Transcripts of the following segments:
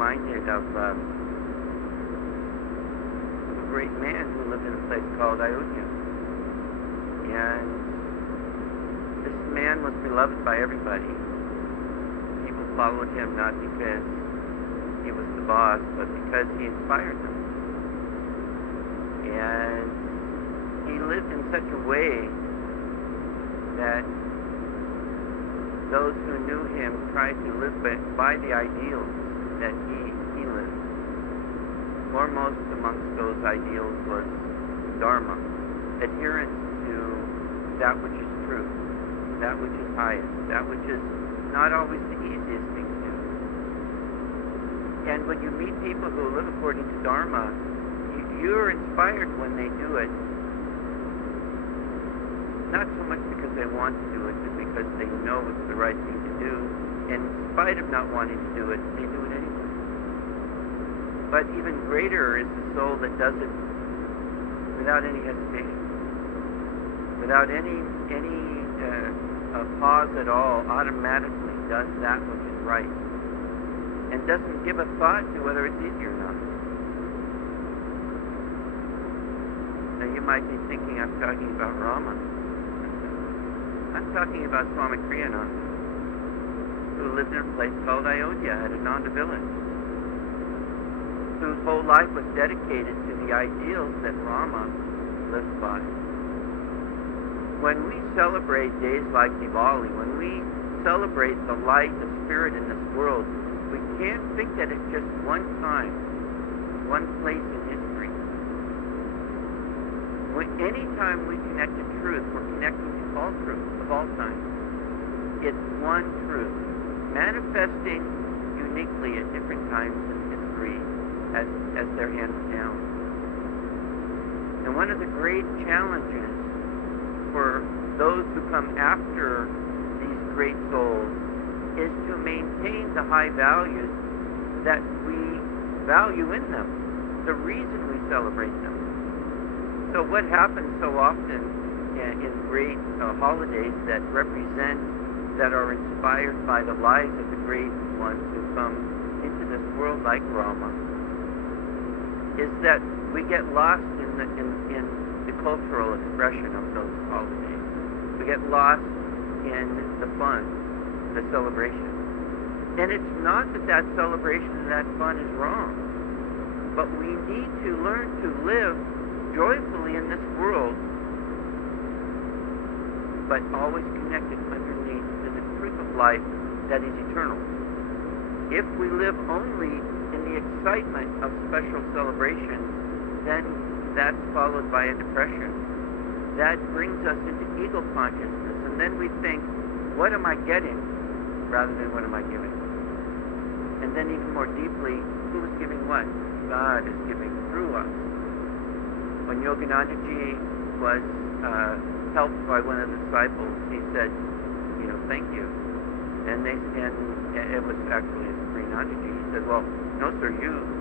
reminded of a great man who lived in a place called Ayodhya. And this man was beloved by everybody. People followed him not because he was the boss, but because he inspired them. And he lived in such a way that those who knew him tried to live by the ideals that he lived. Foremost amongst those ideals was Dharma, adherence to that which is true, that which is highest, that which is not always the easiest thing to do. And when you meet people who live according to Dharma, you're inspired when they do it, not so much because they want to do it, but because they know it's the right thing to do, and in spite of not wanting to do it, they do it anyway. But even greater is the soul that does it without any hesitation, without any pause at all, automatically does that which is right, and doesn't give a thought to whether it's easy or not. Now you might be thinking I'm talking about Rama. I'm talking about Swami Kriyananda, who lived in a place called Ayodhya at Ananda village, whose whole life was dedicated to the ideals that Rama lived by. When we celebrate days like Diwali, when we celebrate the light of spirit in this world, we can't think that it's just one time, one place in history. Anytime we connect to truth, we're connecting to all truth of all time. It's one truth, manifesting uniquely at different times in history as they're handed down. And one of the great challenges for those who come after these great souls is to maintain the high values that we value in them, the reason we celebrate them. So what happens so often in great holidays that represent, that are inspired by the lives of the great ones who come into this world like Rama, is that we get lost in the cultural expression of those holidays. We get lost in the fun, the celebration. And it's not that celebration and that fun is wrong, but we need to learn to live joyfully in this world, but always connected underneath to the truth of life that is eternal. If we live only in the excitement of special celebration, then that's followed by a depression. That brings us into ego consciousness, and then we think, what am I getting, rather than what am I giving? And then even more deeply, who is giving what? God is giving through us. When Yoganandaji was helped by one of the disciples, he said, thank you. And it was actually Srinandaji. He said, well, no sir,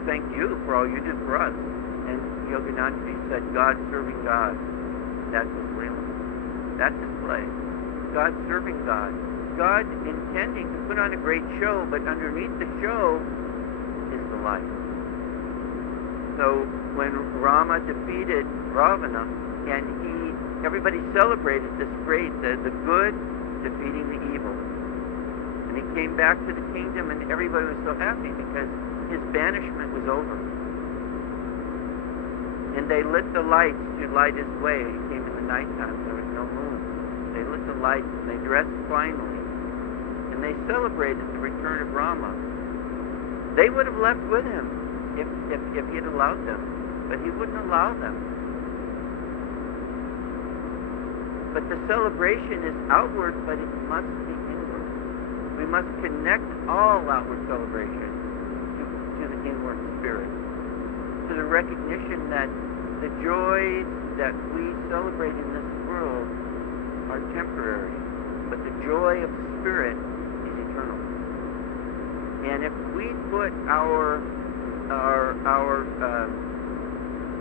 thank you for all you did for us. And Yoganandaji said, God serving God. That's his Leela. That's his play. God serving God. God intending to put on a great show, but underneath the show is the light. So when Rama defeated Ravana, and everybody celebrated this great, the good defeating the evil. And he came back to the kingdom, and everybody was so happy because his banishment was over. And they lit the lights to light his way. He came in the nighttime, there was no moon. They lit the lights, and they dressed finely. And they celebrated the return of Rama. They would have left with him if he had allowed them, but he wouldn't allow them. But the celebration is outward, but it must be inward. We must connect all outward celebration to the inward spirit, to the recognition that the joys that we celebrate in this world are temporary, but the joy of the spirit is eternal. And if we put our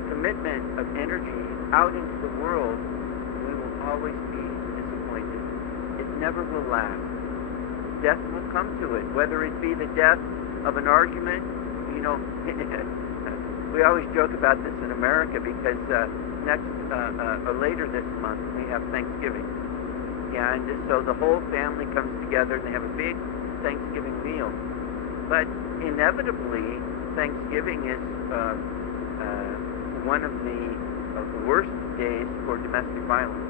commitment of energy out into the world, we will always be disappointed. It never will last. Death will come to it, whether it be the death of an argument you know, we always joke about this in America because next or later this month we have Thanksgiving, and so the whole family comes together and they have a big Thanksgiving meal. But inevitably, Thanksgiving is one of the worst days for domestic violence,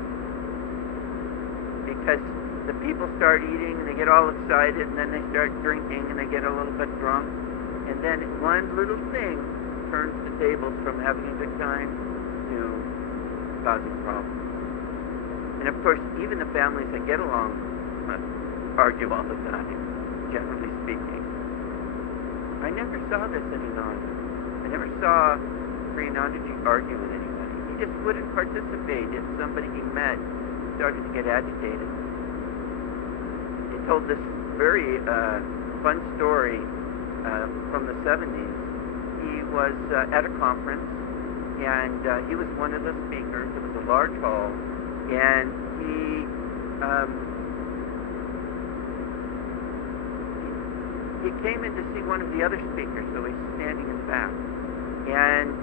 because the people start eating and they get all excited, and then they start drinking and they get a little bit drunk, and then one little thing turns the tables from having a good time to causing problems. And of course, even the families that get along argue all the time, generally speaking. I never saw this in Anand. I never saw Sri Anandaji argue with anybody. He just wouldn't participate if somebody he met started to get agitated. He told this very fun story from the 70s. He was at a conference, and he was one of the speakers. It was a large hall, and he came in to see one of the other speakers, so he's standing in the back. And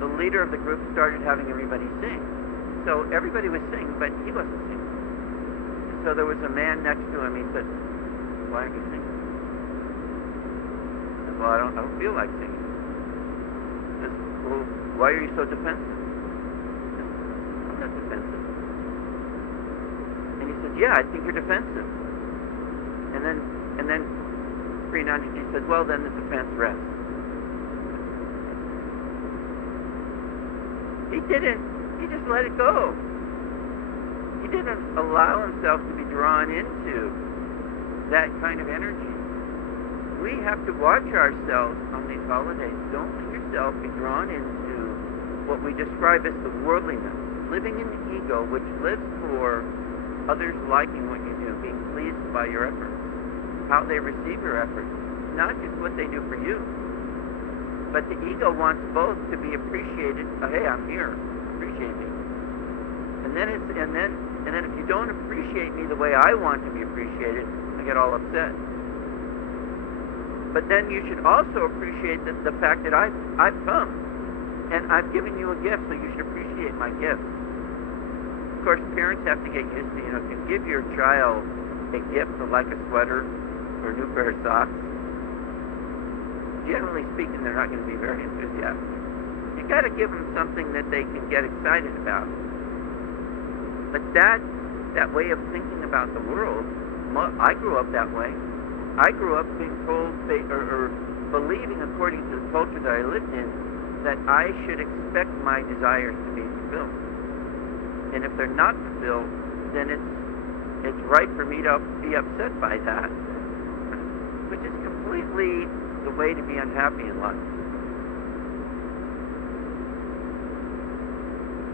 the leader of the group started having everybody sing. So everybody was singing, but he wasn't singing. So there was a man next to him. He said, "Why aren't you singing?" I said, "Well, I don't feel like singing." He says, "Well, why are you so defensive?" "I'm not defensive." And he said, "Yeah, I think you're defensive." And then Sri Anandaji said, "Well, then the defense rests." He didn't. He just let it go. He didn't allow himself to be drawn into that kind of energy. We have to watch ourselves on these holidays. Don't let yourself be drawn into what we describe as the worldliness, living in the ego, which lives for others liking what you do, being pleased by your efforts, how they receive your efforts, not just what they do for you. But the ego wants both to be appreciated. Hey, I'm here. Appreciate me. And then if you don't appreciate me the way I want to be appreciated, I get all upset. But then you should also appreciate the fact that I've come and I've given you a gift, so you should appreciate my gift. Of course, parents have to get used to, if you give your child a gift like a sweater or a new pair of socks, generally speaking, they're not going to be very enthusiastic. You got to give them something that they can get excited about. But that way of thinking about the world, I grew up that way. I grew up being told, or believing, according to the culture that I lived in, that I should expect my desires to be fulfilled. And if they're not fulfilled, then it's right for me to be upset by that, which is completely the way to be unhappy in life.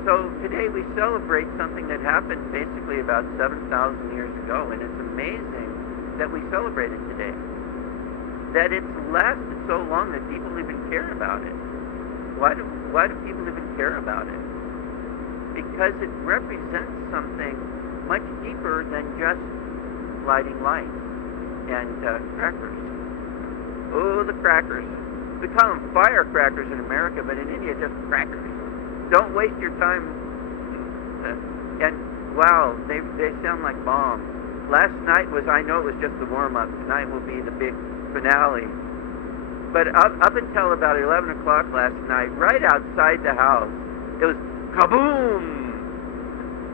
So today we celebrate something that happened basically about 7,000 years ago, and it's amazing that we celebrate it today. That it's lasted so long that people even care about it. Why do people even care about it? Because it represents something much deeper than just lighting lights and crackers. Oh, the crackers. We call them firecrackers in America, but in India, just crackers. Don't waste your time. And wow, they sound like bombs. Last night I know it was just the warm-up. Tonight will be the big finale. But up until about 11 o'clock last night, right outside the house, it was kaboom!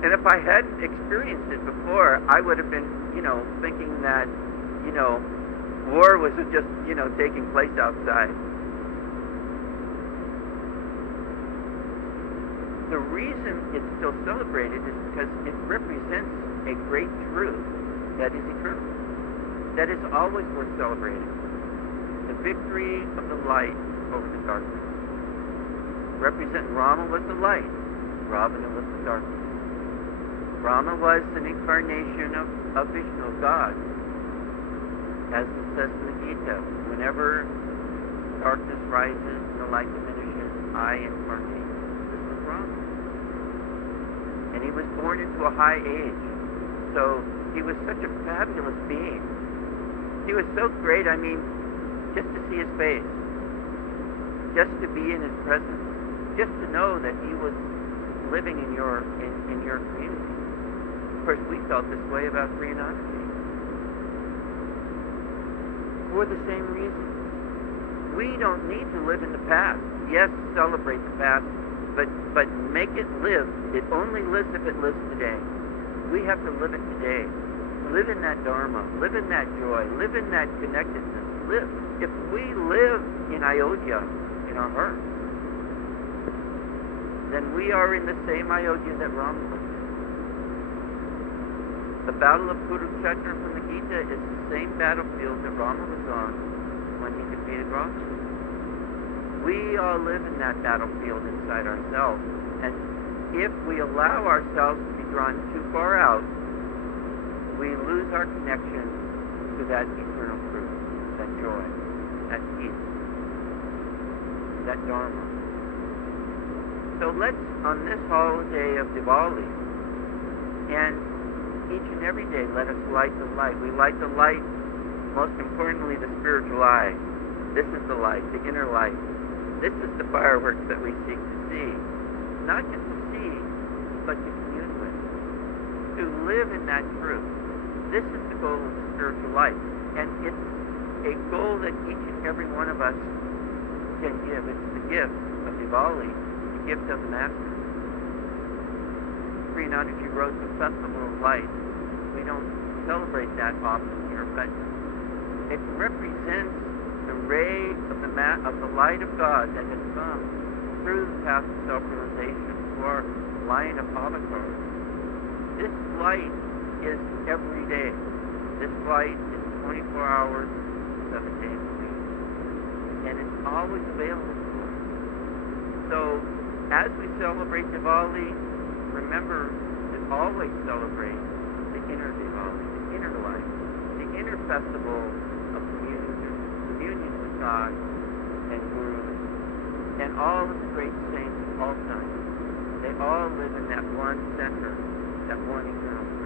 And if I hadn't experienced it before, I would have been, thinking that, war was just, taking place outside. The reason it's still celebrated is because it represents a great truth that is eternal, that is always worth celebrating. The victory of the light over the darkness. Rama was the light, Ravana was the darkness. Rama was an incarnation of Vishnu, God. As it says in the Gita, whenever darkness rises and the light diminishes, I incarnate. This was Rama. And he was born into a high age. So he was such a fabulous being. He was so great, just to see his face, just to be in his presence, just to know that he was living in your community. Of course, we felt this way about Priyanandaji. For the same reason. We don't need to live in the past. Yes, celebrate the past, but make it live. It only lives if it lives today. We have to live it today. Live in that Dharma. Live in that joy. Live in that connectedness. Live. If we live in Ayodhya, in our heart, then we are in the same Ayodhya that Rama lived in. The battle of Kurukshetra from the Gita is the same battlefield that Rama was on when he defeated Ravana. We all live in that battlefield inside ourselves, and if we allow ourselves to be drawn too far out, we lose our connection to that eternal truth, that joy, that peace, that Dharma. So let's, on this holiday of Diwali, and each and every day, let us light the light. We light the light, most importantly, the spiritual eye. This is the light, the inner light. This is the fireworks that we seek to see. Not just to see, but to commune with. To live in that truth. This is the goal of spiritual life. And it's a goal that each and every one of us can give. It's the gift of Diwali, the gift of the Master. Priyanandaji wrote the Festival of Light. We don't celebrate that often here, but it represents the ray of the light of God that has come through the path of self-realization to our line of avatars. This light is every day. This light is 24 hours, 7 days a week. And it's always available to us. So, as we celebrate Diwali, remember to always celebrate the inner Diwali, the inner life, the inner festival of communion with God and Guru, and all of the great saints of all time. They all live in that one center, that one eternal truth.